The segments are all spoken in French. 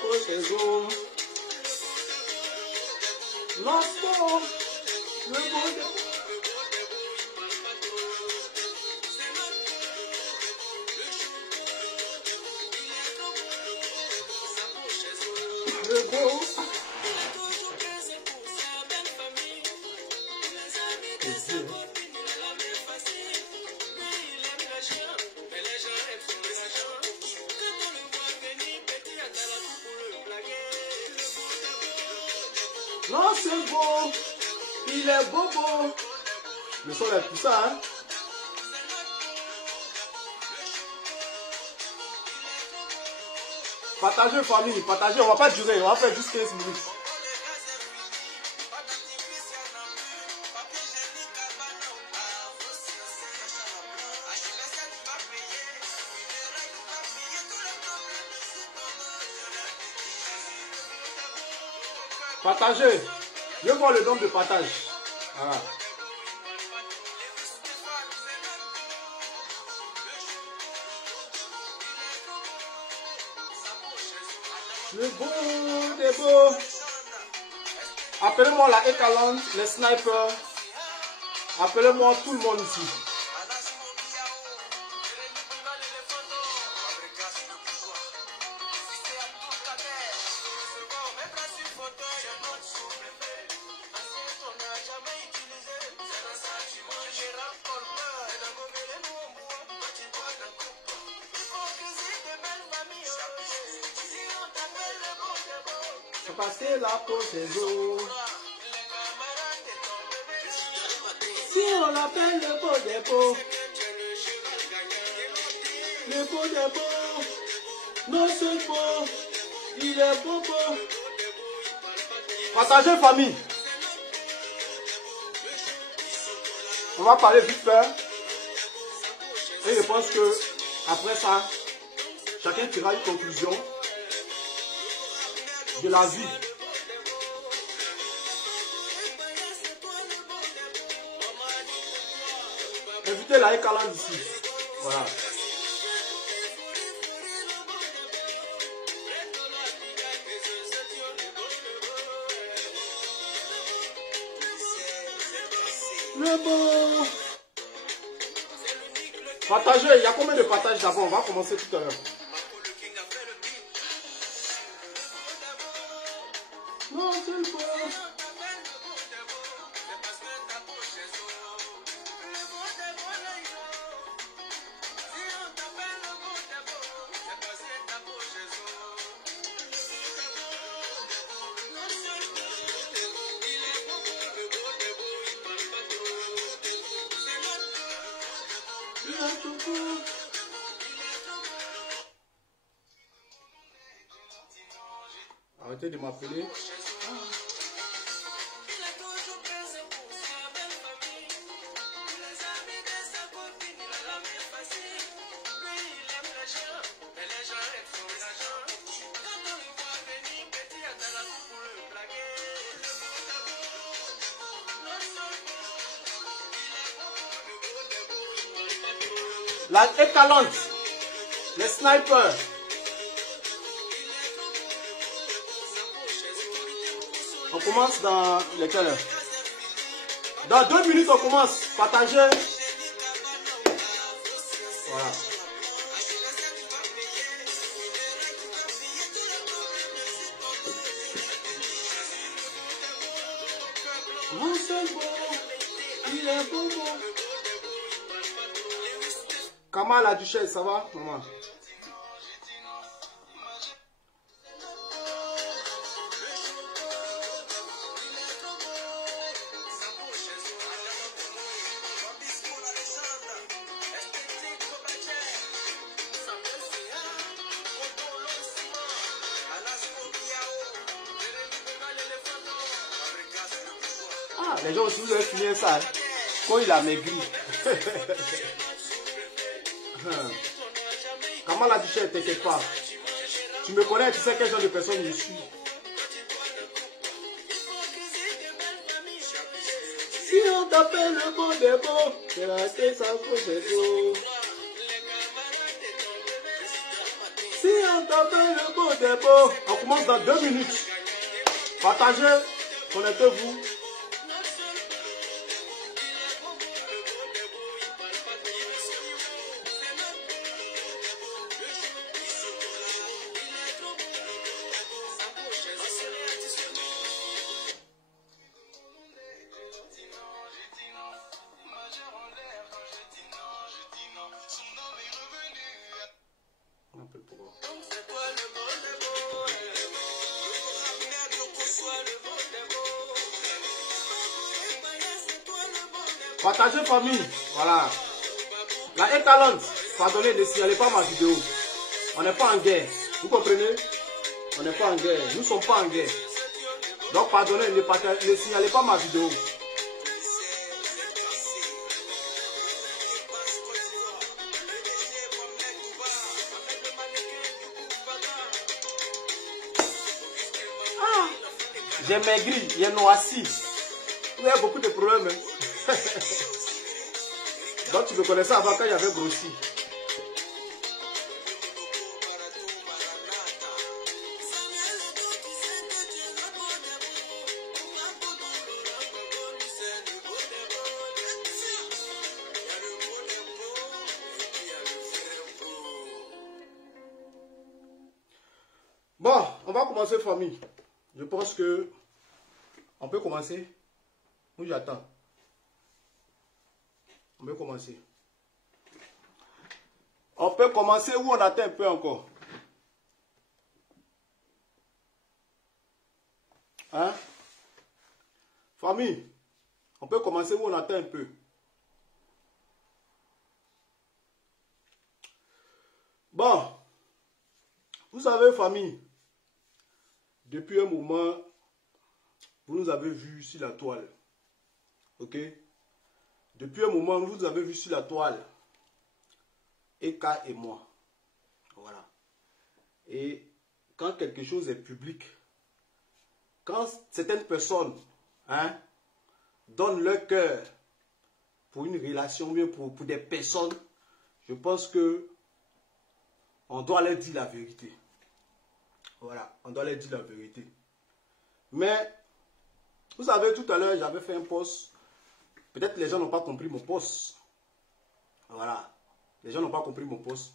pochezo. Lancement, le beau de... Le beau... Non, c'est beau. Il est beau, beau. Le son est tout ça, hein. Partagez, famille, partagez. On va pas durer. On va faire juste 15 minutes. Partagez. Je vois le nombre de partage. Voilà. Le beau des beaux. Appelez-moi la Ekalante, les snipers. Appelez-moi tout le monde ici. Passer la pochezo. Si on l'appelle le beau des beaux. Le beau des beaux. Non c'est beau. Il est beau beau. Partagez famille. On va parler vite fait. Et je pense que après ça, chacun tirera une conclusion de la vie. Invitez la Ekalante ici. Voilà. Le beau. Partagez. Il y a combien de partages d'abord? On va commencer tout à l'heure. Non, c'est le beau. Arrêtez de m'appeler. La Ekalante, les snipers. On commence dans lesquelles heures? Dans 2 minutes, on commence. Partagez. Voilà. Vous c'est beau, il est beau beau. Comment la duchesse, ça va, maman? Ah, les gens aussi, vous avez fini ça. Hein? Quand il a maigri. Comment la duchesse, t'inquiète pas. Tu me connais, tu sais quel genre de personne je suis. Si on t'appelle le beau des beaux, c'est la tête sans pochezo. Si le beau des beaux. On commence dans 2 minutes. Partagez, connectez-vous. Partagez famille, voilà. La étalante, pardonnez, ne signalez pas ma vidéo. On n'est pas en guerre, vous comprenez? On n'est pas en guerre, nous ne sommes pas en guerre. Donc pardonnez, ne signalez pas ma vidéo. Ah, j'ai maigri, il y a noirci. Il y a beaucoup de problèmes. Hein. Donc tu me connaissais avant quand j'avais grossi. Bon, on va commencer famille. Je pense que on peut commencer. Oui, j'attends. On peut commencer. On peut commencer ou on attend un peu encore. Hein? Famille, on peut commencer ou on attend un peu. Bon, vous savez famille, depuis un moment, vous nous avez vus sur la toile. Ok? Depuis un moment, vous nous avez vus sur la toile. Eka et moi. Voilà. Et quand quelque chose est public, quand certaines personnes donnent leur cœur pour une relation, bien pour des personnes, je pense que on doit leur dire la vérité. Voilà, on doit leur dire la vérité. Mais, vous savez, tout à l'heure, j'avais fait un post. Peut-être les gens n'ont pas compris mon post. Voilà. Les gens n'ont pas compris mon post.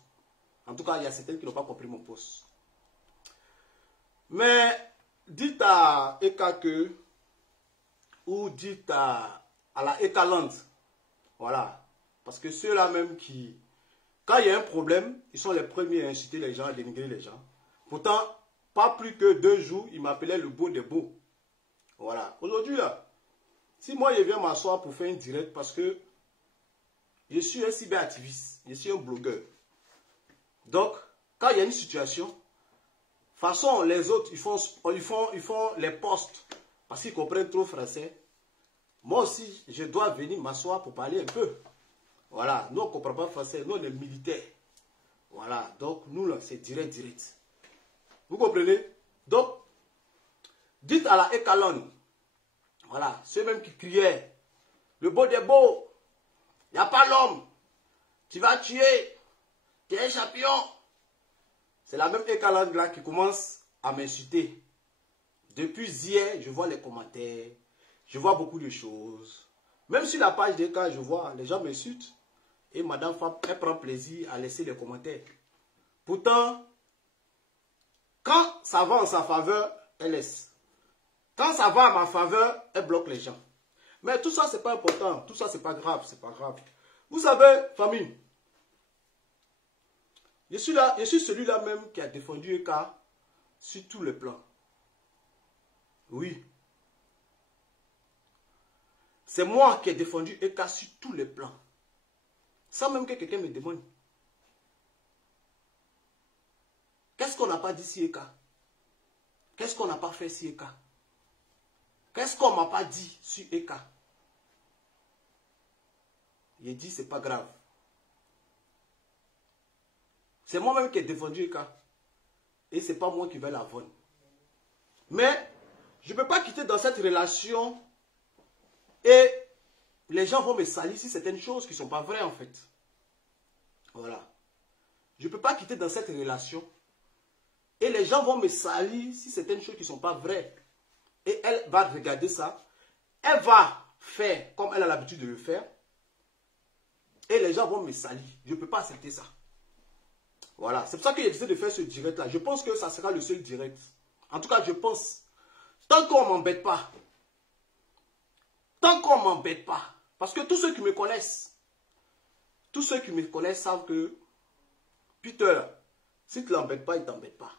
En tout cas, il y a certains qui n'ont pas compris mon post. Mais, dites à Eka que, ou dites à la Ekalante. Voilà. Parce que ceux-là même qui, quand il y a un problème, ils sont les premiers à inciter les gens, à dénigrer les gens. Pourtant, pas plus que 2 jours, ils m'appelaient le beau des beaux. Voilà. Aujourd'hui, là, si moi je viens m'asseoir pour faire une direct parce que je suis un cyberactiviste, je suis un blogueur. Donc, quand il y a une situation, de toute façon, les autres, ils font les posts parce qu'ils comprennent trop français. Moi aussi, je dois venir m'asseoir pour parler un peu. Voilà, nous on ne comprend pas français, nous on est militaires. Voilà, donc nous là, c'est direct. Vous comprenez? Donc, dites à la Ekalon, voilà, ceux même qui criaient, le beau des beaux, il n'y a pas l'homme, tu vas tuer, tu es un champion. C'est la même Ekalon là qui commence à m'insulter. Depuis hier, je vois les commentaires, je vois beaucoup de choses. Même sur la page d'Eka, je vois, les gens m'insultent. Et Madame Fab, elle prend plaisir à laisser les commentaires. Pourtant, quand ça va en sa faveur, elle laisse. Quand ça va à ma faveur, elle bloque les gens. Mais tout ça, c'est pas important. Tout ça, c'est pas grave. C'est pas grave. Vous savez, famille, je suis celui-là même qui a défendu Eka sur tous les plans. Oui. C'est moi qui ai défendu Eka sur tous les plans. Sans même que quelqu'un me demande. Qu'est-ce qu'on n'a pas dit si Eka? Qu'est-ce qu'on n'a pas fait si Eka? Qu'est-ce qu'on ne m'a pas dit sur Eka? J'ai dit, c'est pas grave. C'est moi-même qui ai défendu Eka. Et ce n'est pas moi qui vais la vendre. Mais, je ne peux pas quitter dans cette relation et les gens vont me salir si certaines choses qui ne sont pas vraies en fait. Voilà. Je ne peux pas quitter dans cette relation Et les gens vont me salir si certaines choses qui ne sont pas vraies. Et elle va regarder ça. Elle va faire comme elle a l'habitude de le faire. Et les gens vont me salir. Je ne peux pas accepter ça. Voilà. C'est pour ça que j'ai décidé de faire ce direct-là. Je pense que ça sera le seul direct. En tout cas, je pense. Tant qu'on ne m'embête pas. Tant qu'on ne m'embête pas. Parce que tous ceux qui me connaissent savent que Peter, si tu ne l'embêtes pas, il ne t'embête pas.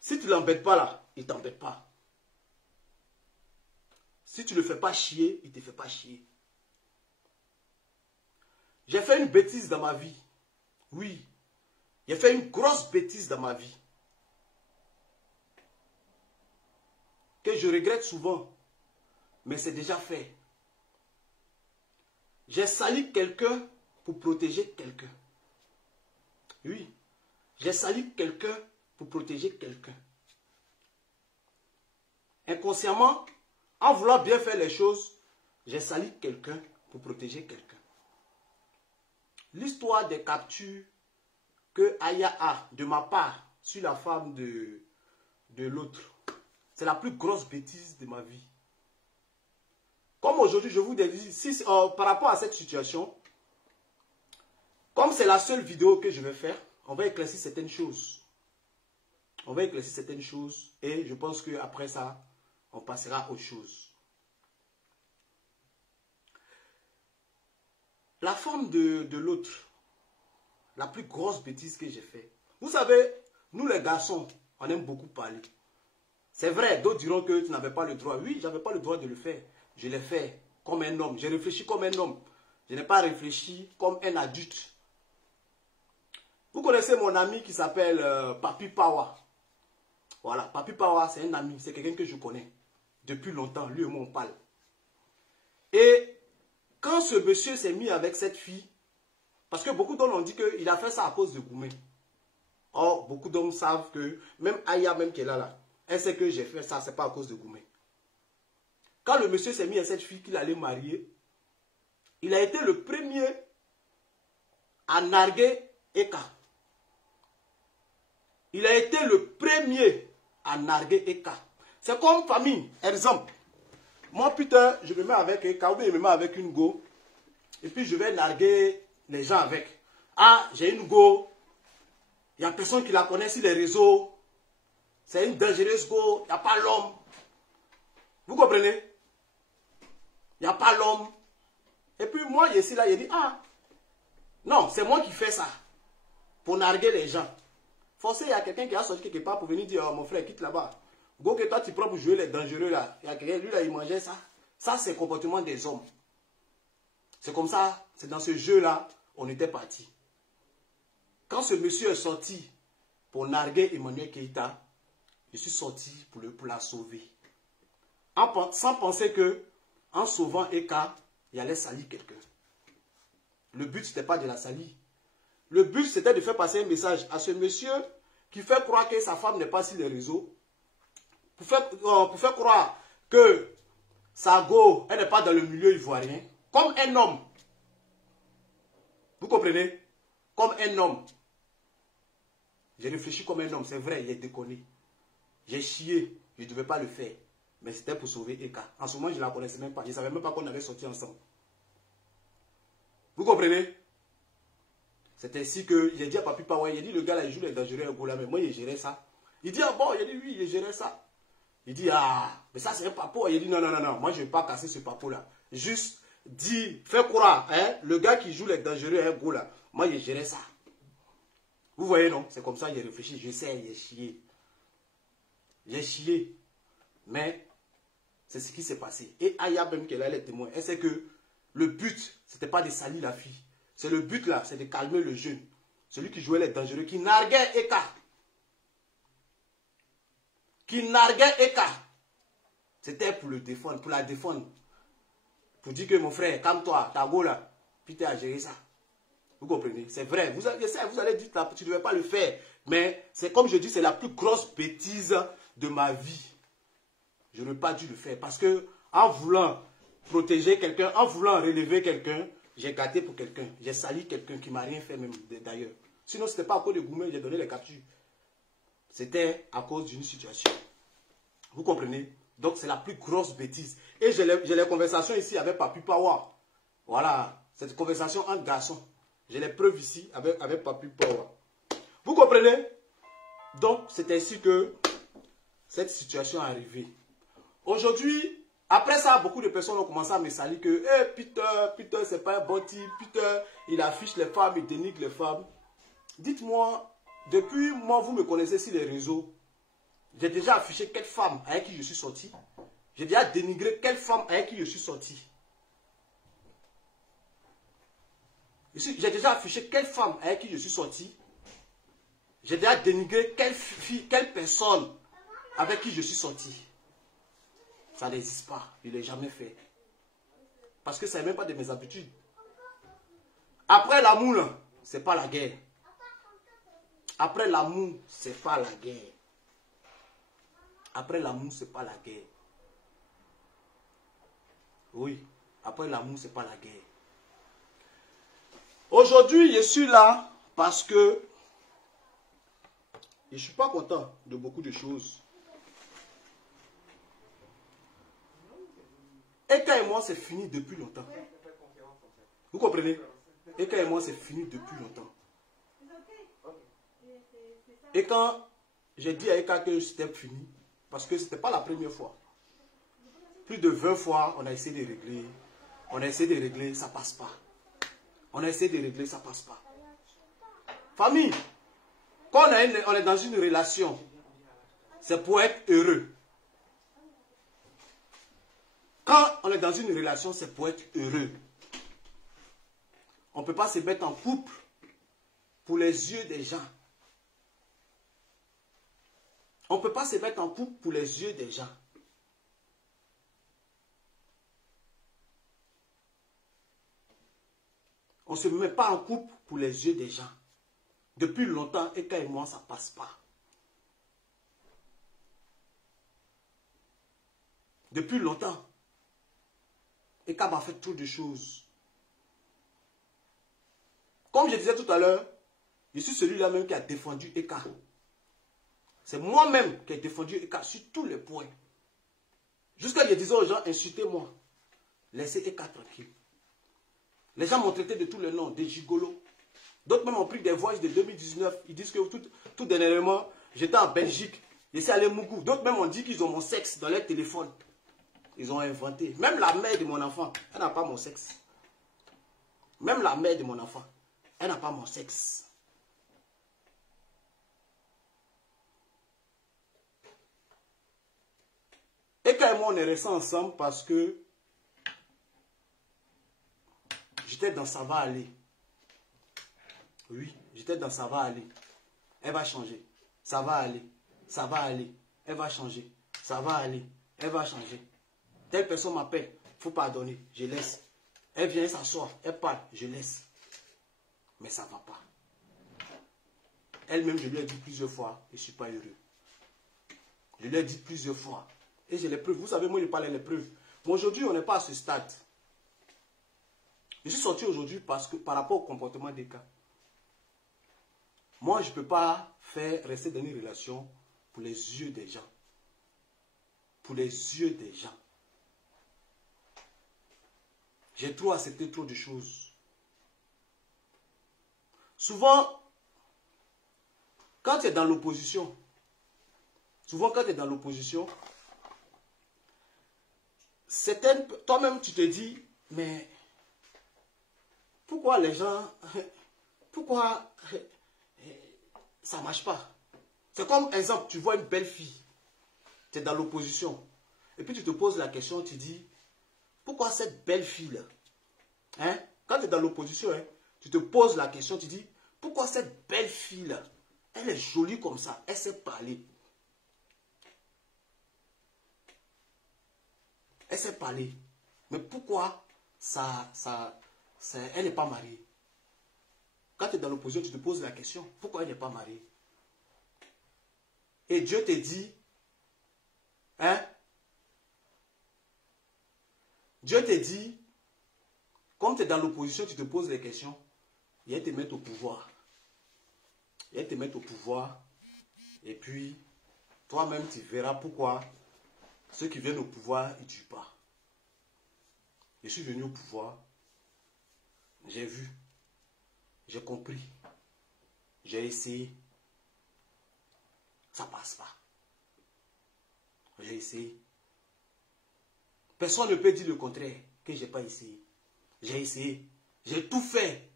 Si tu ne l'embêtes pas là, il ne t'embête pas. Si tu ne le fais pas chier, il ne te fait pas chier. J'ai fait une bêtise dans ma vie. Oui. J'ai fait une grosse bêtise dans ma vie. Que je regrette souvent. Mais c'est déjà fait. J'ai sali quelqu'un pour protéger quelqu'un. Oui. J'ai sali quelqu'un pour protéger quelqu'un. Inconsciemment, en voulant bien faire les choses, j'ai sali quelqu'un pour protéger quelqu'un. L'histoire des captures que Aya a de ma part sur la femme de l'autre, c'est la plus grosse bêtise de ma vie. Comme aujourd'hui, je vous dis, par rapport à cette situation, comme c'est la seule vidéo que je vais faire, on va éclaircir certaines choses. On va éclaircir certaines choses et je pense qu'après ça, on passera à autre chose. La femme de l'autre, la plus grosse bêtise que j'ai fait. Vous savez, nous les garçons, on aime beaucoup parler. C'est vrai, d'autres diront que tu n'avais pas le droit. Oui, je n'avais pas le droit de le faire. Je l'ai fait comme un homme. J'ai réfléchi comme un homme. Je n'ai pas réfléchi comme un adulte. Vous connaissez mon ami qui s'appelle Papi Pawa. Voilà, Papi Pawa, c'est un ami. C'est quelqu'un que je connais depuis longtemps. Lui et moi, on parle. Et quand ce monsieur s'est mis avec cette fille, parce que beaucoup d'hommes ont dit qu'il a fait ça à cause de Goumé. Or, beaucoup d'hommes savent que, même Aya, même qui est là, elle sait que j'ai fait ça, c'est pas à cause de Goumé. Quand le monsieur s'est mis à cette fille qu'il allait marier, il a été le premier à narguer Eka. Il a été le premier à narguer Eka. C'est comme famille. Exemple, moi putain, je me mets avec Eka, ou bien je me mets avec une go, et puis je vais narguer les gens avec. Ah, j'ai une go, il n'y a personne qui la connaît sur les réseaux, c'est une dangereuse go, il n'y a pas l'homme. Vous comprenez? Il n'y a pas l'homme. Et puis moi, ici, là, il dit, ah, non, c'est moi qui fais ça. Pour narguer les gens. Forcément, il y a quelqu'un qui a sorti quelque part pour venir dire, oh, mon frère, quitte là-bas. Go que toi, tu prends pour jouer les dangereux, là. Il y a quelqu'un, lui, là, il mangeait ça. Ça, c'est le comportement des hommes. C'est comme ça, c'est dans ce jeu-là, on était parti. Quand ce monsieur est sorti pour narguer Emmanuel Keïta, je suis sorti pour la sauver. Sans penser que, en sauvant Eka, il allait salir quelqu'un. Le but, ce n'était pas de la salir. Le but, c'était de faire passer un message à ce monsieur qui fait croire que sa femme n'est pas sur les réseaux. Pour faire croire que sa go, elle n'est pas dans le milieu ivoirien. Comme un homme. Vous comprenez? Comme un homme. J'ai réfléchi comme un homme, c'est vrai, il est déconné. J'ai chié, je ne devais pas le faire. Mais c'était pour sauver Eka. En ce moment, je ne la connaissais même pas. Je ne savais même pas qu'on avait sorti ensemble. Vous comprenez? C'est ainsi que j'ai dit à Papi Pawa, il dit le gars là, il joue les dangereux à Goula, mais moi, il gérait ça. Il dit, ah bon, il dit oui, il gérait ça. Il dit, ah, mais ça c'est un papo. Il dit, non, non, non, non, moi je ne vais pas casser ce papo là. Juste, dis, fais croire, hein, le gars qui joue les dangereux à Goula, moi, il gérait ça. Vous voyez, non? C'est comme ça, j'ai réfléchi, je sais, j'ai chié. J'ai chié. Mais, c'est ce qui s'est passé. Et Aya, même qu'elle a les témoins, elle sait que le but, ce n'était pas de salir la fille. C'est le but là, c'est de calmer le jeune. Celui qui jouait les dangereux, qui narguait Eka. Qui narguait Eka. C'était pour le défendre, pour la défendre. Pour dire que mon frère, calme-toi, ta go là, puis tu as géré ça. Vous comprenez? C'est vrai. Vous allez dire que tu ne devais pas le faire. Mais c'est comme je dis, c'est la plus grosse bêtise de ma vie. Je n'ai pas dû le faire. Parce que en voulant protéger quelqu'un, en voulant relever quelqu'un, j'ai gâté pour quelqu'un. J'ai sali quelqu'un qui ne m'a rien fait même d'ailleurs. Sinon, ce n'était pas à cause de Goumé, j'ai donné les captures. C'était à cause d'une situation. Vous comprenez? Donc, c'est la plus grosse bêtise. Et j'ai les conversations ici avec Papi Power. Voilà, cette conversation entre garçons. J'ai les preuves ici avec Papi Power. Vous comprenez? Donc, c'est ainsi que cette situation est arrivée. Aujourd'hui, après ça, beaucoup de personnes ont commencé à me saluer que Peter, c'est pas un bon type. Peter, il affiche les femmes, il dénigre les femmes. Dites-moi, depuis moi, vous me connaissez sur les réseaux. J'ai déjà affiché quelle femme avec qui je suis sorti. J'ai déjà dénigré quelle femme avec qui je suis sorti. J'ai déjà affiché quelle femme avec qui je suis sorti. J'ai déjà dénigré quelle fille, quelle personne avec qui je suis sorti. Ça n'existe pas. Je ne l'ai jamais fait. Parce que ça n'est même pas de mes habitudes. Après l'amour, ce n'est pas la guerre. Après l'amour, ce n'est pas la guerre. Après l'amour, ce n'est pas la guerre. Oui, après l'amour, ce n'est pas la guerre. Aujourd'hui, je suis là parce que je ne suis pas content de beaucoup de choses. Eka et moi, c'est fini depuis longtemps. Vous comprenez? Eka et moi, c'est fini depuis longtemps. Et quand j'ai dit à Eka que c'était fini, parce que ce n'était pas la première fois. Plus de 20 fois, on a essayé de régler. On a essayé de régler, ça ne passe pas. On a essayé de régler, ça ne passe pas. Famille, quand on est dans une relation, c'est pour être heureux. Quand on est dans une relation, c'est pour être heureux. On ne peut pas se mettre en couple pour les yeux des gens. On ne peut pas se mettre en couple pour les yeux des gens. On ne se met pas en couple pour les yeux des gens. Depuis longtemps, Eka et moi, ça ne passe pas. Depuis longtemps, Eka m'a fait trop de choses. Comme je disais tout à l'heure, je suis celui-là même qui a défendu Eka. C'est moi-même qui ai défendu Eka sur tous les points. Jusqu'à je disais aux gens, insultez-moi. Laissez Eka tranquille. Les gens m'ont traité de tous les noms, des gigolos. D'autres même ont pris des voyages de 2019. Ils disent que tout dernièrement, j'étais en Belgique. Je suis allé à Mougou. D'autres même ont dit qu'ils ont mon sexe dans leur téléphone. Ils ont inventé. Même la mère de mon enfant, elle n'a pas mon sexe. Même la mère de mon enfant, elle n'a pas mon sexe. Et quand moi on est restés ensemble parce que j'étais dans ça va aller. Oui, j'étais dans ça va aller. Elle va changer. Ça va aller. Ça va aller. Elle va changer. Ça va aller. Elle va changer. Telle personne m'appelle. Il faut pardonner. Je laisse. Elle vient s'asseoir. Elle parle. Je laisse. Mais ça ne va pas. Elle-même, je lui ai dit plusieurs fois, je ne suis pas heureux. Je lui ai dit plusieurs fois. Et j'ai les preuves. Vous savez, moi, je parle des preuves. Mais aujourd'hui, on n'est pas à ce stade. Je suis sorti aujourd'hui parce que par rapport au comportement des cas. Moi, je ne peux pas rester dans une relation pour les yeux des gens. Pour les yeux des gens. J'ai trop accepté trop de choses. Souvent, quand tu es dans l'opposition, toi-même tu te dis, mais pourquoi les gens, pourquoi ça ne marche pas? C'est comme, exemple, tu vois une belle fille, tu es dans l'opposition, et puis tu te poses la question, tu dis, pourquoi cette belle fille-là, hein? Quand tu es dans l'opposition, hein, tu te poses la question, tu dis, pourquoi cette belle fille-là, elle est jolie comme ça, elle sait parler. Elle sait parler. Mais pourquoi elle n'est pas mariée? Quand tu es dans l'opposition, tu te poses la question, pourquoi elle n'est pas mariée? Et Dieu te dit, hein? Dieu te dit, comme tu es dans l'opposition, tu te poses les questions, il va te mettre au pouvoir. et te mettre au pouvoir. Et puis, toi-même, tu verras pourquoi ceux qui viennent au pouvoir, ils ne durent pas. Je suis venu au pouvoir, j'ai vu, j'ai compris, j'ai essayé. Ça ne passe pas. J'ai essayé. Personne ne peut dire le contraire, que je n'ai pas essayé. J'ai essayé. J'ai tout fait.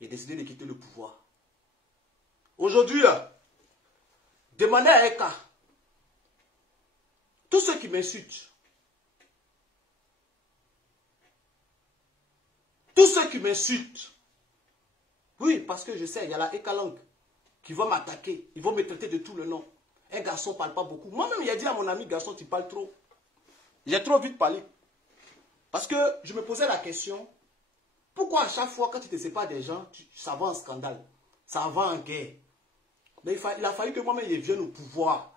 J'ai décidé de quitter le pouvoir. Aujourd'hui, là, demandez à Eka. Tous ceux qui m'insultent. Tous ceux qui m'insultent. Oui, parce que je sais, il y a la Eka langue qui va m'attaquer. Ils vont me traiter de tout le nom. Un garçon ne parle pas beaucoup. Moi-même, il a dit à mon ami, garçon, tu parles trop. J'ai trop vite parlé. Parce que je me posais la question, pourquoi à chaque fois, quand tu te sépares des gens, ça va en scandale, ça va en guerre. Mais il a fallu que moi-même, je vienne au pouvoir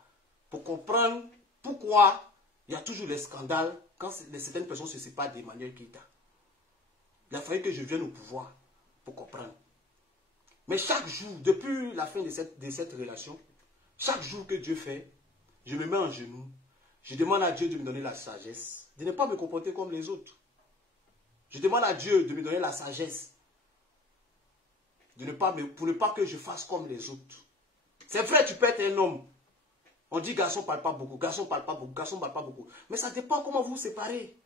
pour comprendre pourquoi il y a toujours des scandales quand certaines personnes se séparent d'Emmanuel Keïta. Il a fallu que je vienne au pouvoir pour comprendre. Mais chaque jour, depuis la fin de cette relation, chaque jour que Dieu fait, je me mets en genoux, je demande à Dieu de me donner la sagesse, de ne pas me comporter comme les autres. Je demande à Dieu de me donner la sagesse, pour ne pas que je fasse comme les autres. C'est vrai, tu peux être un homme. On dit garçon ne parle pas beaucoup, garçon ne parle pas beaucoup, garçon ne parle pas beaucoup. Mais ça dépend comment vous vous séparez.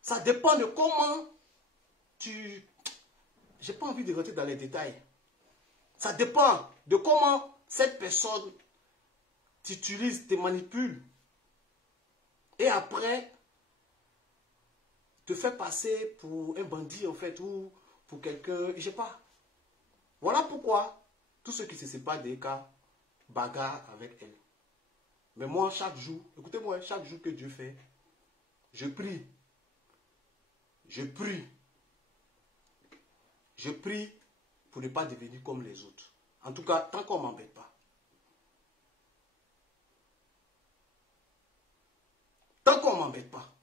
Ça dépend de comment tu... J'ai pas envie de rentrer dans les détails. Ça dépend de comment cette personne t'utilise, te manipule. Et après, te fait passer pour un bandit en fait, ou pour quelqu'un, je sais pas. Voilà pourquoi tous ceux qui se séparent des cas bagarrent avec elle. Mais moi, chaque jour, écoutez-moi, chaque jour que Dieu fait, je prie. Je prie. Je prie pour ne pas devenir comme les autres. En tout cas, tant qu'on ne m'embête pas. Tant qu'on ne m'embête pas.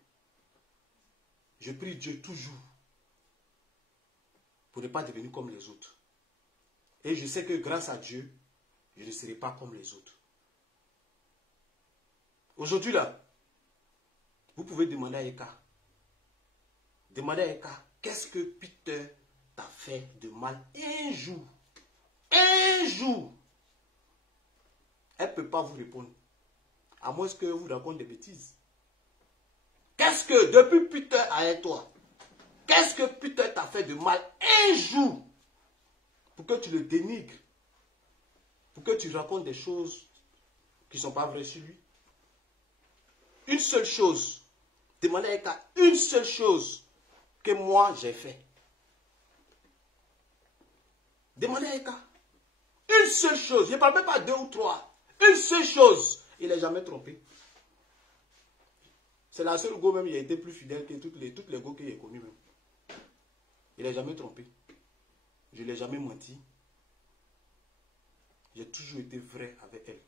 Je prie Dieu toujours pour ne pas devenir comme les autres. Et je sais que grâce à Dieu, je ne serai pas comme les autres. Aujourd'hui là, vous pouvez demander à Eka. Demandez à Eka, qu'est-ce que Peter t'a fait de mal un jour? Un jour! Elle ne peut pas vous répondre. À moins que vous raconte des bêtises. Qu'est-ce que, depuis Peter avec toi, qu'est-ce que Peter t'a fait de mal un jour? Pour que tu le dénigres. Pour que tu racontes des choses qui ne sont pas vraies sur lui. Une seule chose. Demandez à Eka une seule chose que moi j'ai fait. Demandez à Eka. Une seule chose. Je ne parle même pas deux ou trois. Une seule chose. Il n'est jamais trompé. C'est la seule go même, il a été plus fidèle que toutes les go qu'il a connues même. Il n'est jamais trompé. Je ne l'ai jamais menti. J'ai toujours été vrai avec elle.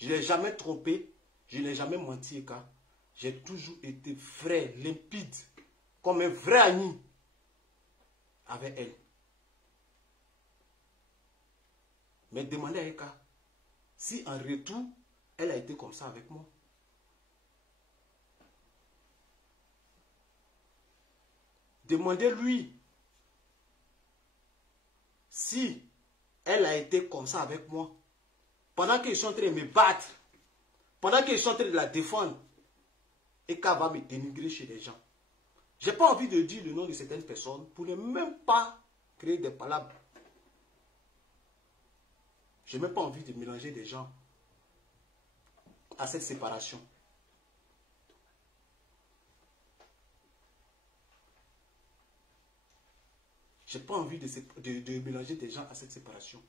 Je ne l'ai jamais trompé. Je n'ai jamais menti, Eka. J'ai toujours été vrai, limpide, comme un vrai ami avec elle. Mais demandez à Eka si en retour, elle a été comme ça avec moi. Demandez-lui si elle a été comme ça avec moi. Pendant qu'ils sont en train de me battre, pendant qu'ils sont en train de la défendre, Eka va me dénigrer chez les gens. Je n'ai pas envie de dire le nom de certaines personnes pour ne même pas créer des palabres. Je n'ai même pas envie de mélanger des gens à cette séparation. Je n'ai pas envie de mélanger des gens à cette séparation.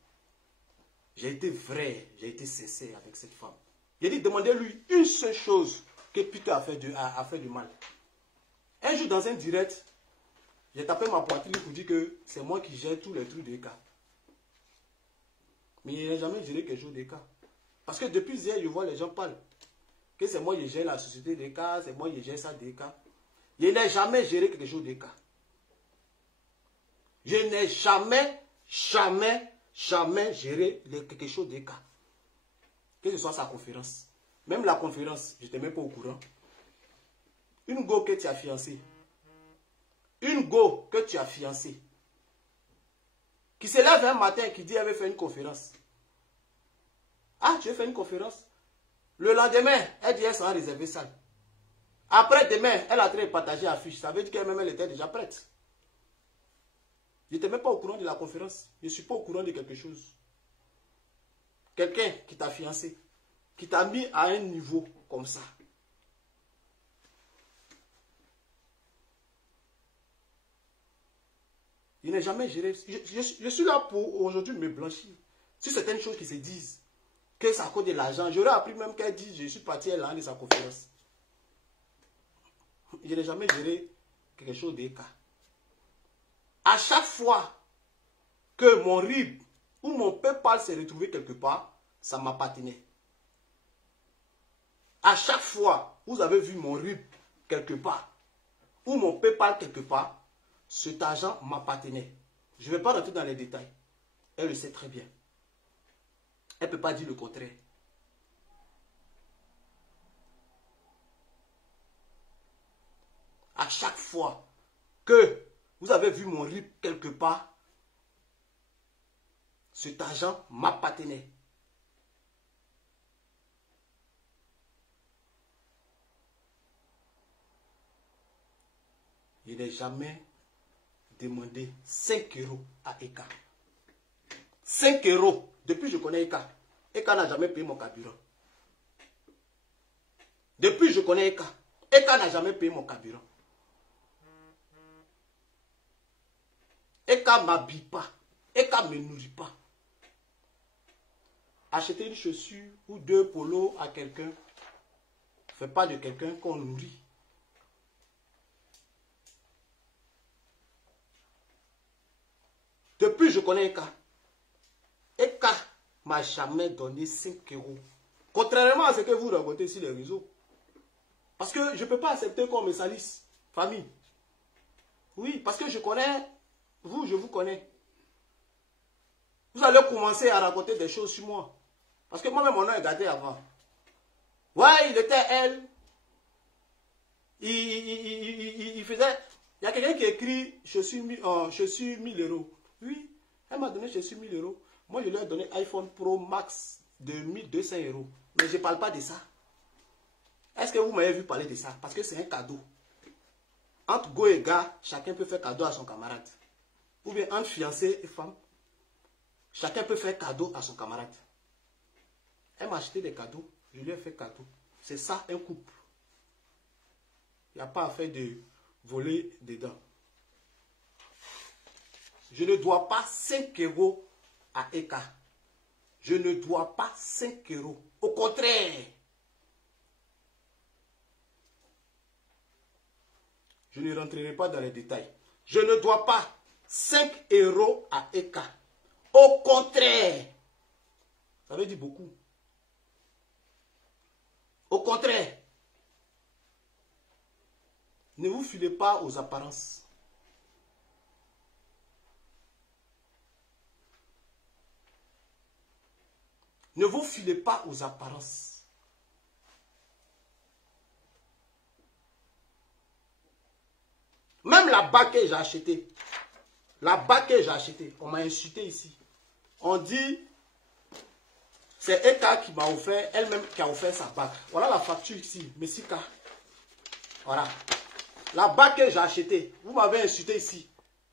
J'ai été vrai, j'ai été sincère avec cette femme. J'ai dit, demandez-lui une seule chose que Peter a fait du mal. Un jour dans un direct, j'ai tapé ma poitrine pour dire que c'est moi qui gère tous les trucs des cas. Mais il n'a jamais géré quelque chose des cas. Parce que depuis hier, je vois les gens parler. Que c'est moi qui gère la société des cas, c'est moi qui gère ça des cas. Il n'a jamais géré quelque chose des cas. Je n'ai jamais géré quelque chose de cas. Que ce soit sa conférence. Même la conférence, je n'étais même pas au courant. Une go que tu as fiancée. Une go que tu as fiancée. Qui se lève un matin et qui dit elle veut faire une conférence. Ah, tu veux faire une conférence? Le lendemain, elle dit elle sera réservée salle. Après demain, elle a en train de partager l'affiche. Ça veut dire qu'elle-même, elle était déjà prête. Je n'étais même pas au courant de la conférence. Je ne suis pas au courant de quelque chose. Quelqu'un qui t'a fiancé, qui t'a mis à un niveau comme ça. Il n'est jamais géré. Je suis là pour aujourd'hui me blanchir. Si certaines choses qui se disent, que ça coûte de l'argent, j'aurais appris même qu'elle dise, je suis parti à l'an de sa conférence. Je n'ai jamais géré quelque chose de cas. À chaque fois que mon RIB ou mon PayPal s'est retrouvé quelque part, ça m'appartenait. À chaque fois, vous avez vu mon RIB quelque part, ou mon PayPal quelque part, cet argent m'appartenait. Je ne vais pas rentrer dans les détails. Elle le sait très bien. Elle ne peut pas dire le contraire. À chaque fois que vous avez vu mon RIB quelque part, cet argent m'appartenait. Je n'ai jamais demandé 5 € à Eka. 5 €. Depuis que je connais Eka. Eka n'a jamais payé mon carburant. Depuis que je connais Eka. Eka n'a jamais payé mon carburant. Eka ne m'habille pas. Eka ne me nourrit pas. Acheter une chaussure ou 2 polos à quelqu'un ne fait pas de quelqu'un qu'on nourrit. Depuis que je connais Eka, Eka ne m'a jamais donné 5 €. Contrairement à ce que vous racontez sur les réseaux. Parce que je ne peux pas accepter qu'on me salisse. Famille. Oui, parce que je connais, vous, je vous connais. Vous allez commencer à raconter des choses sur moi. Parce que moi-même, mon nom est gâté avant. Ouais, il était elle. Il faisait... Il y a quelqu'un qui écrit, je suis 1000 €. Oui, elle m'a donné, je suis 1000 €. Moi, je lui ai donné iPhone Pro Max de 1200 €. Mais je ne parle pas de ça. Est-ce que vous m'avez vu parler de ça? Parce que c'est un cadeau. Entre go et gars, chacun peut faire cadeau à son camarade. Ou bien entre fiancé et femme, chacun peut faire cadeau à son camarade. Elle m'a acheté des cadeaux, je lui ai fait cadeau. C'est ça un couple. Il n'y a pas à faire de voler dedans. Je ne dois pas 5 € à Eka. Je ne dois pas 5 €. Au contraire. Je ne rentrerai pas dans les détails. Je ne dois pas 5 € à Eka. Au contraire. Ça veut dire beaucoup. Au contraire. Ne vous filez pas aux apparences. Ne vous filez pas aux apparences. Même la bague que j'ai achetée, on m'a insulté ici. On dit, c'est Eka qui m'a offert, elle-même qui a offert sa bague. Voilà la facture ici, Messika. Voilà. La bague que j'ai achetée, vous m'avez insulté ici,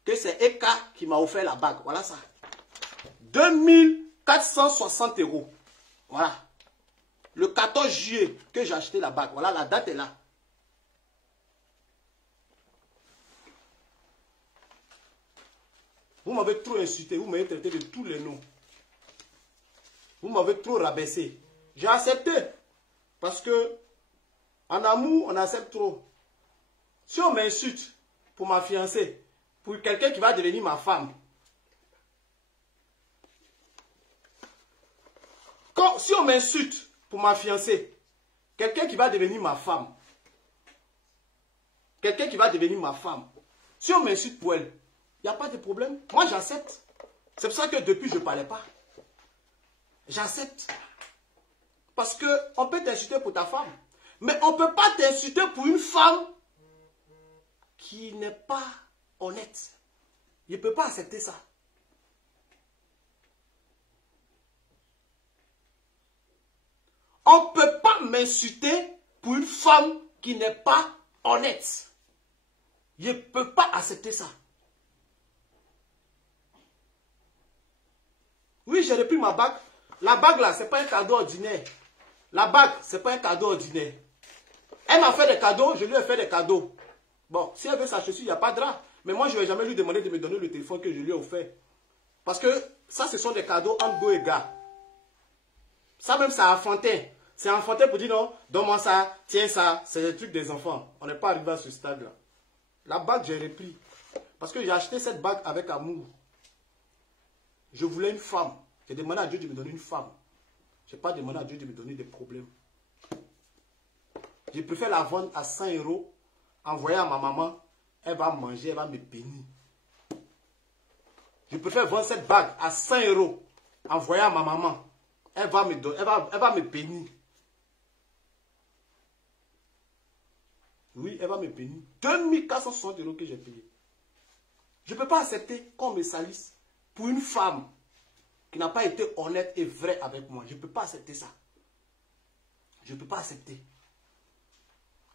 que c'est Eka qui m'a offert la bague. Voilà ça. 2460 €. Voilà. Le 14 juillet que j'ai acheté la bague. Voilà, la date est là. Vous m'avez trop insulté, vous m'avez traité de tous les noms. Vous m'avez trop rabaissé. J'ai accepté. Parce que en amour, on accepte trop. Si on m'insulte pour ma fiancée, pour quelqu'un qui va devenir ma femme, si on m'insulte pour ma fiancée, quelqu'un qui va devenir ma femme, si on m'insulte pour elle, il n'y a pas de problème. Moi, j'accepte. C'est pour ça que depuis, je ne parlais pas. J'accepte. Parce qu'on peut t'insulter pour ta femme. Mais on ne peut pas t'insulter pour une femme qui n'est pas honnête. Je ne peux pas accepter ça. On ne peut pas m'insulter pour une femme qui n'est pas honnête. Je ne peux pas accepter ça. Oui, j'ai repris ma bague. La bague là, ce n'est pas un cadeau ordinaire. La bague, ce n'est pas un cadeau ordinaire. Elle m'a fait des cadeaux, je lui ai fait des cadeaux. Bon, si elle veut sa chaussure, il n'y a pas de drap. Mais moi, je ne vais jamais lui demander de me donner le téléphone que je lui ai offert. Parce que ça, ce sont des cadeaux entre go et gars. Ça même, c'est enfantin. C'est enfantin pour dire non, donne-moi ça, tiens ça. C'est des trucs des enfants. On n'est pas arrivé à ce stade-là. La bague, j'ai repris. Parce que j'ai acheté cette bague avec amour. Je voulais une femme. J'ai demandé à Dieu de me donner une femme. Je n'ai pas demandé à Dieu de me donner des problèmes. Je préfère la vendre à 100 €, envoyer à ma maman. Elle va manger, elle va me bénir. Je préfère vendre cette bague à 100 €, envoyer à ma maman. Elle va me bénir. Oui, elle va me bénir. 2460 € que j'ai payé. Je ne peux pas accepter qu'on me salisse pour une femme qui n'a pas été honnête et vraie avec moi. Je ne peux pas accepter ça. Je ne peux pas accepter.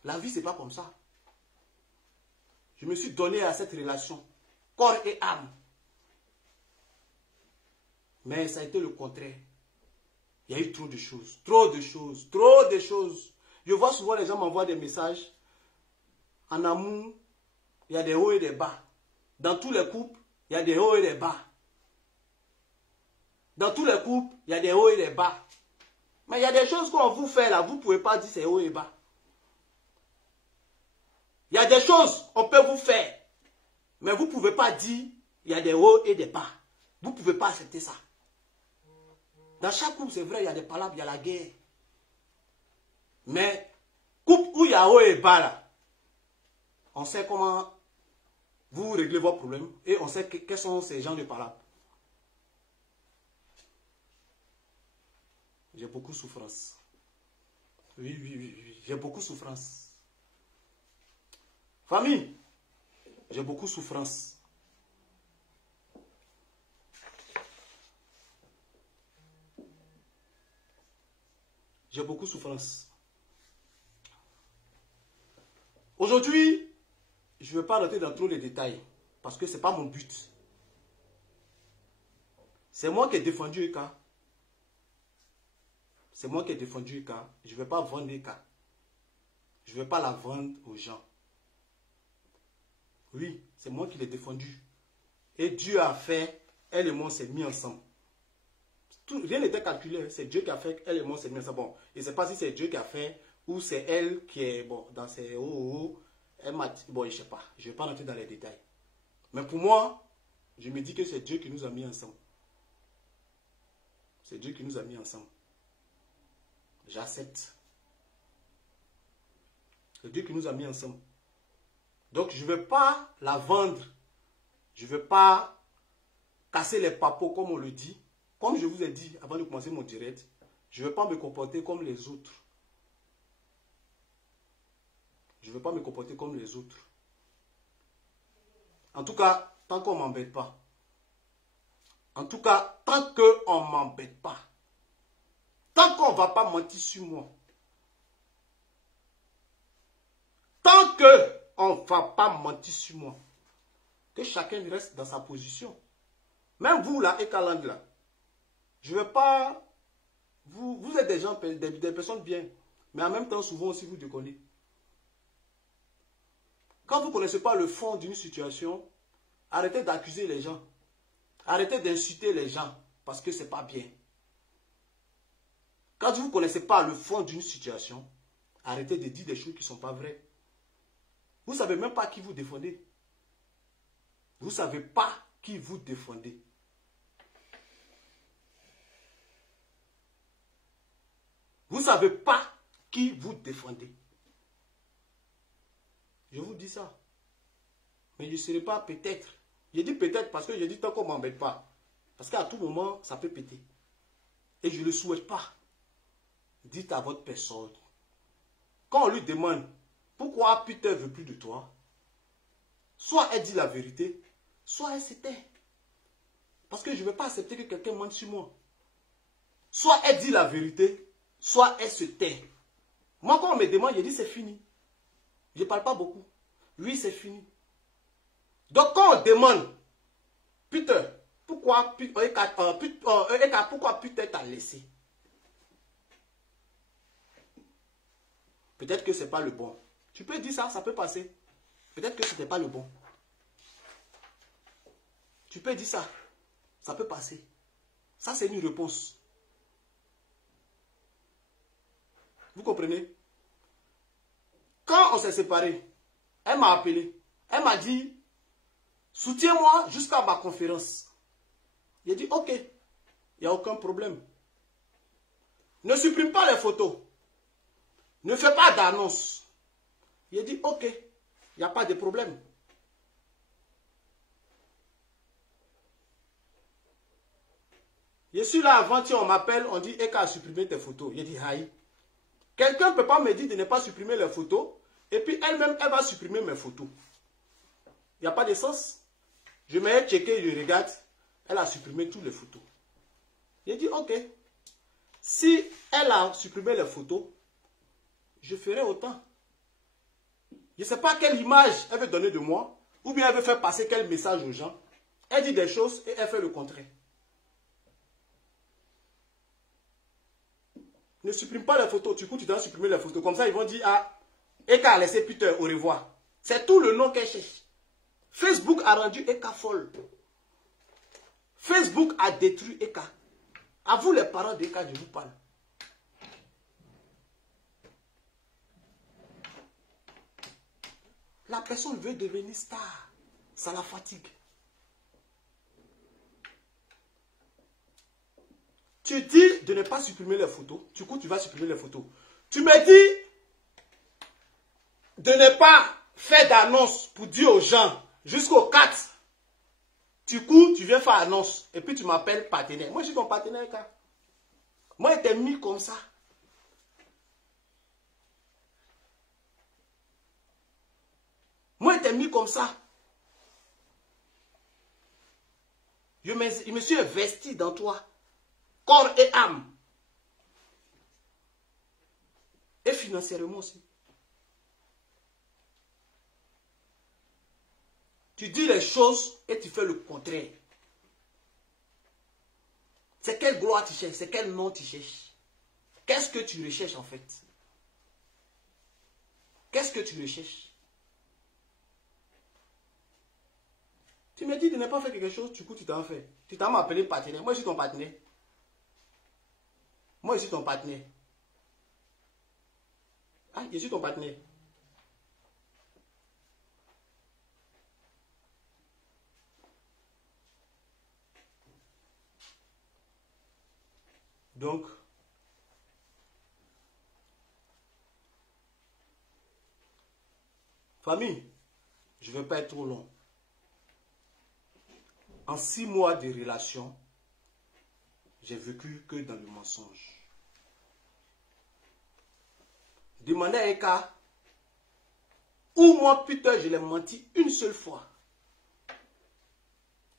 La vie, ce n'est pas comme ça. Je me suis donné à cette relation, corps et âme. Mais ça a été le contraire. Il y a eu trop de choses, trop de choses, trop de choses. Je vois souvent les gens m'envoient des messages. En amour, il y a des hauts et des bas. Dans tous les couples, il y a des hauts et des bas. Dans tous les couples, il y a des hauts et des bas. Mais il y a des choses qu'on vous fait là, vous ne pouvez pas dire c'est haut et bas. Il y a des choses qu'on peut vous faire, mais vous ne pouvez pas dire il y a des hauts et des bas. Vous ne pouvez pas accepter ça. Dans chaque couple, c'est vrai, il y a des palabres, il y a la guerre. Mais, couple où il y a haut et bas là, on sait comment vous réglez vos problèmes et on sait quels sont ces gens de palabres. J'ai beaucoup de souffrance. Oui, j'ai beaucoup de souffrance. Famille, j'ai beaucoup de souffrance. J'ai beaucoup de souffrance. Aujourd'hui, je ne vais pas rentrer dans trop les détails parce que ce n'est pas mon but. C'est moi qui ai défendu Eka. C'est moi qui ai défendu Eka. Je ne vais pas vendre Eka. Je ne vais pas la vendre aux gens. Oui, c'est moi qui l'ai défendu. Et Dieu a fait, elle et moi, on s'est mis ensemble. Rien n'était calculé, c'est Dieu qui a fait, elle et moi, on s'est mis ensemble. Bon, je ne sais pas si c'est Dieu qui a fait ou c'est elle qui est, bon, dans ses hauts, elle m'a dit, bon, je ne sais pas, je ne vais pas rentrer dans les détails. Mais pour moi, je me dis que c'est Dieu qui nous a mis ensemble. C'est Dieu qui nous a mis ensemble. J'accepte. C'est Dieu qui nous a mis ensemble. Donc, je ne vais pas la vendre. Je ne vais pas casser les papeaux, comme on le dit. Comme je vous ai dit avant de commencer mon direct, je ne vais pas me comporter comme les autres. Je ne vais pas me comporter comme les autres. En tout cas, tant qu'on ne m'embête pas. En tout cas, tant qu'on ne m'embête pas. Tant qu'on ne va pas mentir sur moi. Tant qu'on ne va pas mentir sur moi. Que chacun reste dans sa position. Même vous là, Ekaland là. Je ne vais pas... Vous êtes des gens, des personnes bien. Mais en même temps, souvent aussi, vous déconnez. Quand vous ne connaissez pas le fond d'une situation, arrêtez d'accuser les gens. Arrêtez d'insulter les gens. Parce que ce n'est pas bien. Quand vous ne connaissez pas le fond d'une situation, arrêtez de dire des choses qui ne sont pas vraies. Vous ne savez même pas qui vous défendez. Vous ne savez pas qui vous défendez. Vous ne savez pas qui vous défendez. Je vous dis ça. Mais je ne serai pas peut-être J'ai dit peut-être parce que j'ai dit tant qu'on ne m'embête pas. Parce qu'à tout moment, ça peut péter. Et je ne le souhaite pas. Dites à votre personne. Quand on lui demande pourquoi Peter ne veut plus de toi, soit elle dit la vérité, soit elle se tait. Parce que je ne vais pas accepter que quelqu'un mente sur moi. Soit elle dit la vérité, soit elle se tait. Moi, quand on me demande, je dis c'est fini. Je ne parle pas beaucoup. Oui, c'est fini. Donc, quand on demande, Peter, pourquoi Peter t'a laissé? Peut-être que ce n'est pas le bon. Tu peux dire ça, ça peut passer. Peut-être que ce n'était pas le bon. Tu peux dire ça, ça peut passer. Ça, c'est une réponse. Vous comprenez? Quand on s'est séparés, elle m'a appelé. Elle m'a dit, soutiens-moi jusqu'à ma conférence. J'ai dit, ok, il n'y a aucun problème. Ne supprime pas les photos. Ne fais pas d'annonce. J'ai dit, ok, il n'y a pas de problème. Je suis là avant-hier, on m'appelle, on dit, Eka a supprimé tes photos. J'ai dit, aïe. Quelqu'un ne peut pas me dire de ne pas supprimer les photos, et puis elle-même, elle va supprimer mes photos. Il n'y a pas de sens. Je m'ai checké, je regarde, elle a supprimé toutes les photos. J'ai dit, ok, si elle a supprimé les photos, je ferai autant. Je ne sais pas quelle image elle veut donner de moi, ou bien elle veut faire passer quel message aux gens. Elle dit des choses et elle fait le contraire. Ne supprime pas les photos. Du coup, tu dois supprimer les photos. Comme ça, ils vont dire, ah, Eka a laissé Peter, au revoir. C'est tout le nom qu'elle cherche. Facebook a rendu Eka folle. Facebook a détruit Eka. À vous les parents d'Eka, je vous parle. La personne veut devenir star. Ça la fatigue. Tu dis de ne pas supprimer les photos. Du coup, tu vas supprimer les photos. Tu me dis de ne pas faire d'annonce pour dire aux gens jusqu'au 4. Du coup, tu viens faire annonce. Et puis, tu m'appelles partenaire. Moi, je suis ton partenaire, car. Moi, il t'ai mis comme ça. Moi, il t'ai mis comme ça. Je me suis investi dans toi. Corps et âme. Et financièrement aussi. Tu dis les choses et tu fais le contraire. C'est quelle gloire tu cherches? C'est quel nom tu cherches? Qu'est-ce que tu recherches en fait? Qu'est-ce que tu recherches? Tu me dis de ne pas faire quelque chose, du coup tu t'en fais. Tu t'as m'appelé partenaire. Moi je suis ton partenaire. Moi je suis ton partenaire. Ah, je suis ton partenaire. Donc, famille, je ne vais pas être trop long. En 6 mois de relation, j'ai vécu que dans le mensonge. Demandez à Eka, ou moi, putain, je l'ai menti une seule fois.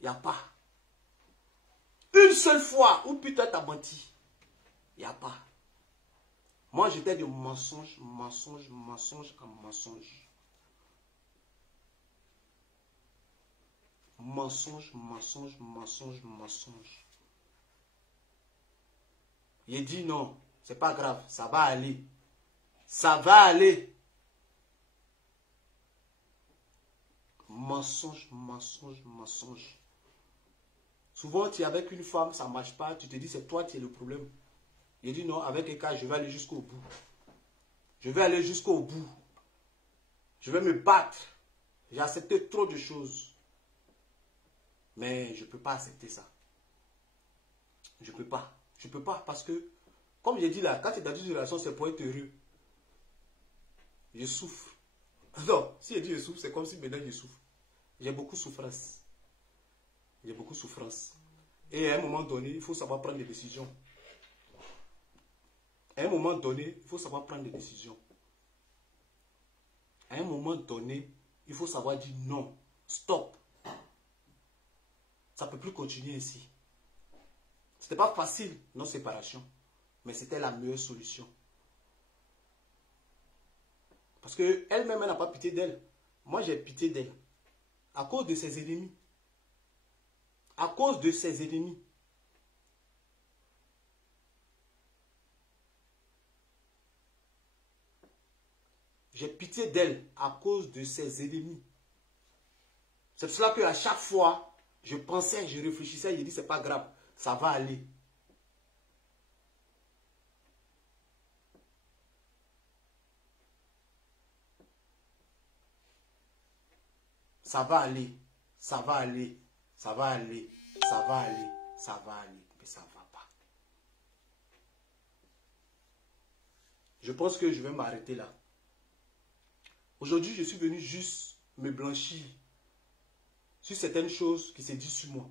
Il n'y a pas. Une seule fois où putain t'as menti. Il n'y a pas. Moi, j'étais de mensonge, mensonge, mensonge en mensonge. Mensonge, mensonge, mensonge, mensonge. Il dit non, c'est pas grave, ça va aller. Ça va aller. Mensonge, mensonge, mensonge. Souvent, tu es avec une femme, ça ne marche pas, tu te dis c'est toi qui es le problème. Il dit non, avec Eka, je vais aller jusqu'au bout. Je vais aller jusqu'au bout. Je vais me battre. J'ai accepté trop de choses. Mais je ne peux pas accepter ça. Je ne peux pas. Je ne peux pas parce que, comme j'ai dit là, quand tu es dans une relation, c'est pour être heureux. Je souffre. Non, si je dis je souffre, c'est comme si maintenant je souffre. J'ai beaucoup de souffrance. a beaucoup de souffrance. Et à un moment donné, il faut savoir prendre des décisions. À un moment donné, il faut savoir prendre des décisions. À un moment donné, il faut savoir dire non, stop. Ça ne peut plus continuer ainsi. Ce n'était pas facile, nos séparations, mais c'était la meilleure solution. Parce qu'elle-même, elle n'a pas pitié d'elle. Moi, j'ai pitié d'elle. À cause de ses ennemis. À cause de ses ennemis. J'ai pitié d'elle à cause de ses ennemis. C'est pour cela qu'à chaque fois, je pensais, je réfléchissais, je dis c'est pas grave, ça va aller. Ça va aller, ça va aller, ça va aller, ça va aller, ça va aller, mais ça ne va pas. Je pense que je vais m'arrêter là. Aujourd'hui, je suis venu juste me blanchir sur certaines choses qui se disent sur moi.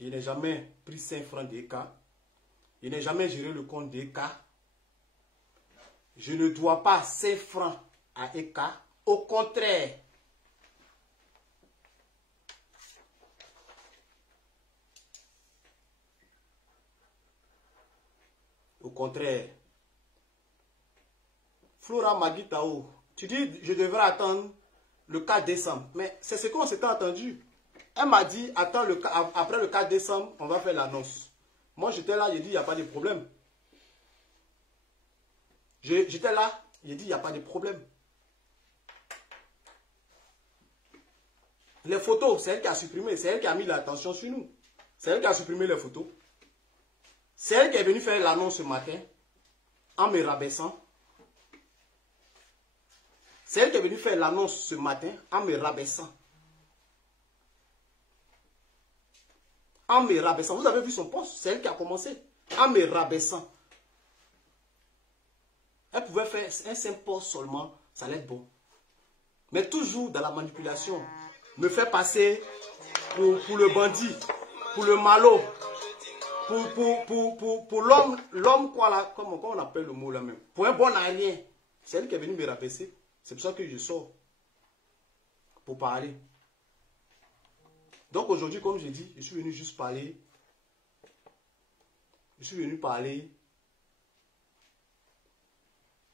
Je n'ai jamais pris 5 francs d'EK. Je n'ai jamais géré le compte d'EK. Je ne dois pas 5 francs à EK. Au contraire. Au contraire. Flora Magitao, tu dis je devrais attendre le 4 décembre. Mais c'est ce qu'on s'était entendu. Elle m'a dit, attends, après le 4 décembre, on va faire l'annonce. Moi, j'étais là, j'ai dit, il n'y a pas de problème. J'étais là, j'ai dit, il n'y a pas de problème. Les photos, c'est elle qui a supprimé, c'est elle qui a mis l'attention sur nous. C'est elle qui a supprimé les photos. C'est elle qui est venue faire l'annonce ce matin, en me rabaissant. C'est elle qui est venue faire l'annonce ce matin, en me rabaissant. En me rabaissant. Vous avez vu son poste, c'est elle qui a commencé. En me rabaissant. Elle pouvait faire un simple poste seulement, ça allait être bon. Mais toujours dans la manipulation. Me faire passer pour le bandit, pour le malot, pour l'homme quoi là, comment on appelle le mot là même, pour un bon alien. C'est elle qui est venue me rabaisser. C'est pour ça que je sors pour parler. Donc aujourd'hui, comme je dis, je suis venu juste parler. Je suis venu parler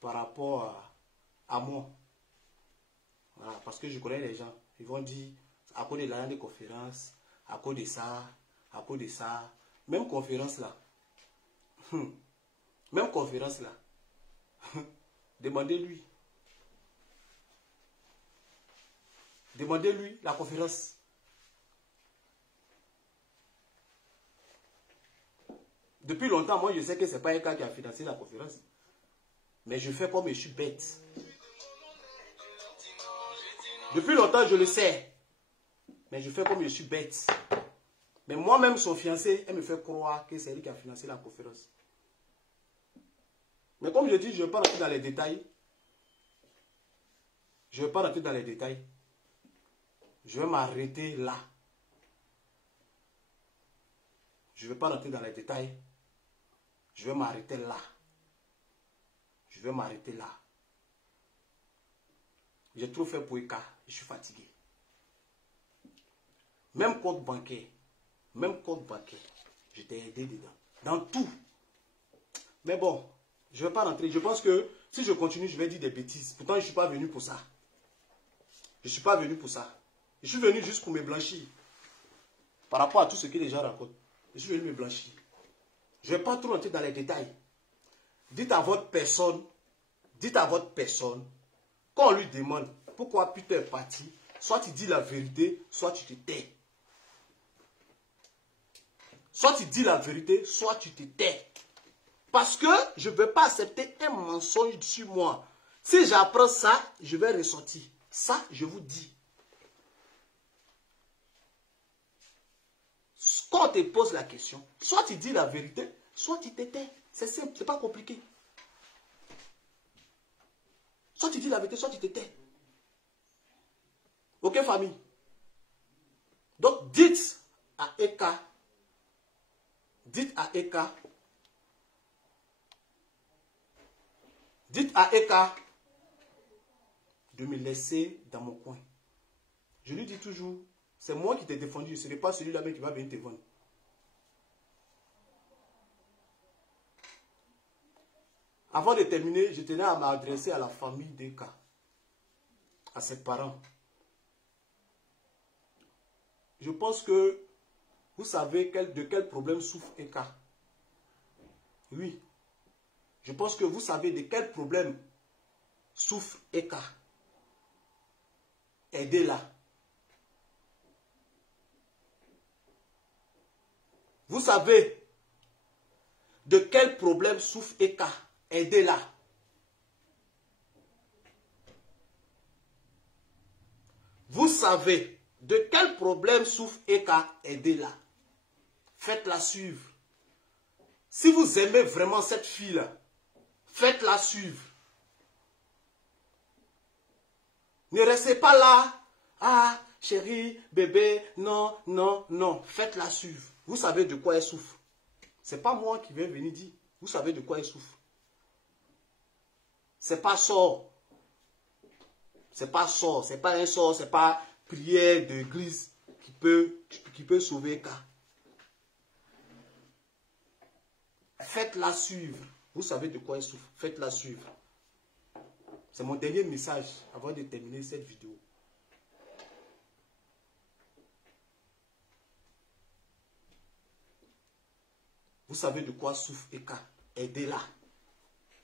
par rapport à moi. Voilà, parce que je connais les gens. Ils vont dire, à cause de l'année de conférence, à cause de ça, à cause de ça. Même conférence là. Même conférence là. Demandez-lui. Demandez-lui la conférence. Depuis longtemps, moi je sais que ce n'est pas un cas qui a financé la conférence. Mais je fais comme je suis bête. Depuis longtemps, je le sais. Mais je fais comme je suis bête. Mais moi-même, son fiancé, elle me fait croire que c'est lui qui a financé la conférence. Mais comme je dis, je ne vais pas rentrer dans les détails. Je ne vais pas rentrer dans les détails. Je vais m'arrêter là. Je ne vais pas rentrer dans les détails. Je vais m'arrêter là. Je vais m'arrêter là. J'ai trop fait pour EK. Je suis fatigué. Même compte bancaire. Même compte bancaire. Je t'ai aidé dedans. Dans tout. Mais bon, je ne vais pas rentrer. Je pense que si je continue, je vais dire des bêtises. Pourtant, je ne suis pas venu pour ça. Je ne suis pas venu pour ça. Je suis venu juste pour me blanchir. Par rapport à tout ce que les gens racontent. Je suis venu me blanchir. Je ne vais pas trop rentrer dans les détails. Dites à votre personne, quand on lui demande pourquoi Peter est parti, soit tu dis la vérité, soit tu te tais. Soit tu dis la vérité, soit tu te tais. Parce que je ne vais pas accepter un mensonge sur moi. Si j'apprends ça, je vais ressortir. Ça, je vous dis. Quand on te pose la question, soit tu dis la vérité, soit tu te tais. C'est simple, c'est pas compliqué. Soit tu dis la vérité, soit tu te tais. Ok, famille? à Eka. Dites à Eka de me laisser dans mon coin. Je lui dis toujours, c'est moi qui t'ai défendu, ce n'est pas celui-là même qui va venir te vendre. Avant de terminer, je tenais à m'adresser à la famille d'Eka, à ses parents. Je pense que vous savez de quel problème souffre Eka. Oui. Je pense que vous savez de quel problème souffre Eka. Aidez-la. Vous savez de quel problème souffre Eka. Aidez-la. Vous savez de quel problème souffre Eka. Aidez-la. Faites-la suivre. Si vous aimez vraiment cette fille-là, faites-la suivre. Ne restez pas là. Ah, chérie, bébé, non, non, non. Faites-la suivre. Vous savez de quoi elle souffre. Ce n'est pas moi qui vais venir dire. Vous savez de quoi elle souffre. C'est pas sort. C'est pas sort. C'est pas un sort. C'est pas prière d'église qui peut sauver un cas. Faites-la suivre. Vous savez de quoi elle souffre. Faites-la suivre. C'est mon dernier message avant de terminer cette vidéo. Vous savez de quoi souffre Eka. Aidez-la.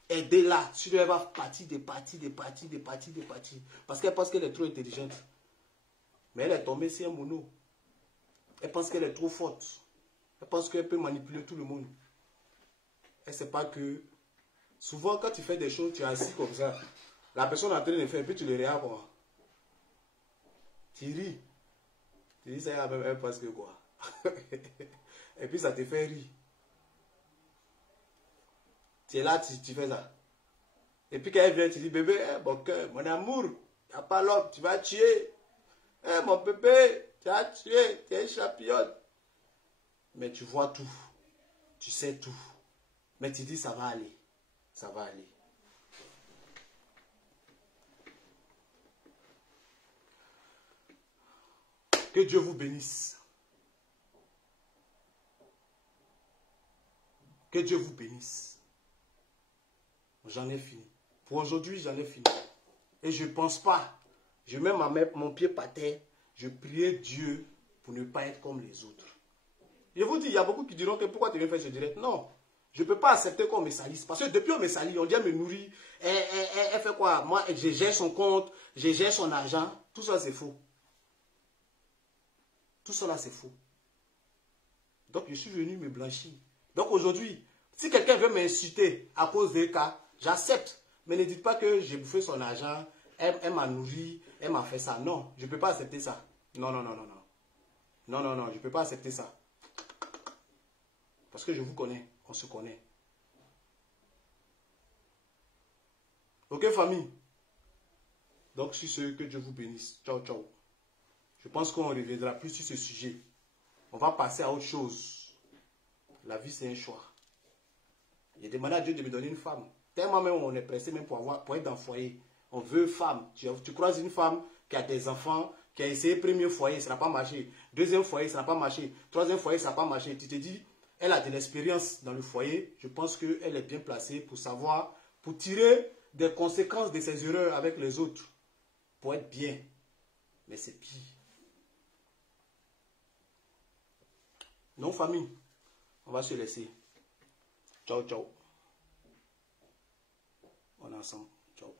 Aidez-la. Si elle va partir des parties. Parce qu'elle pense qu'elle est trop intelligente. Mais elle est tombée sur un mono. Elle pense qu'elle est trop forte. Elle pense qu'elle peut manipuler tout le monde. Elle ne sait pas que souvent quand tu fais des choses, tu es assis comme ça. La personne est en train de faire, et puis tu le regardes quoi. Tu ris. Tu dis ça même elle pense que quoi. Et puis ça te fait rire. Tu es là, tu fais ça. Et puis quand elle vient, tu dis, bébé, mon cœur, mon amour, il n'y a pas l'homme, tu vas tuer. Mon bébé, tu as tué, tu es une championne. Mais tu vois tout. Tu sais tout. Mais tu dis, ça va aller. Ça va aller. Que Dieu vous bénisse. Que Dieu vous bénisse. J'en ai fini. Pour aujourd'hui, j'en ai fini. Et je ne pense pas. Je mets mon pied par terre. Je prie Dieu pour ne pas être comme les autres. Je vous dis, il y a beaucoup qui diront que pourquoi tu viens faire ce direct. Non. Je ne peux pas accepter qu'on me salisse. Parce que depuis on me salit, on dit me nourrir. Elle fait quoi? Moi, je gère son compte, je gère son argent. Tout ça, c'est faux. Tout cela, c'est faux. Donc, je suis venu me blanchir. Donc, aujourd'hui, si quelqu'un veut m'insulter à cause des cas, j'accepte. Mais ne dites pas que j'ai bouffé son argent, elle m'a nourri, elle m'a fait ça. Non, je ne peux pas accepter ça. Non, non, non, non, non. Non, non, non, je ne peux pas accepter ça. Parce que je vous connais, on se connaît. Ok, famille? Donc, sur ce, que Dieu vous bénisse. Ciao, ciao. Je pense qu'on ne reviendra plus sur ce sujet. On va passer à autre chose. La vie, c'est un choix. J'ai demandé à Dieu de me donner une femme. Tellement même on est pressé même pour être dans le foyer. On veut femme. Tu croises une femme qui a des enfants, qui a essayé premier foyer, ça n'a pas marché. Deuxième foyer, ça n'a pas marché. Troisième foyer, ça n'a pas marché. Tu te dis, elle a de l'expérience dans le foyer. Je pense qu'elle est bien placée pour savoir, pour tirer des conséquences de ses erreurs avec les autres. Pour être bien. Mais c'est pire. Non, famille. On va se laisser. Ciao, ciao. On est ensemble. Ciao.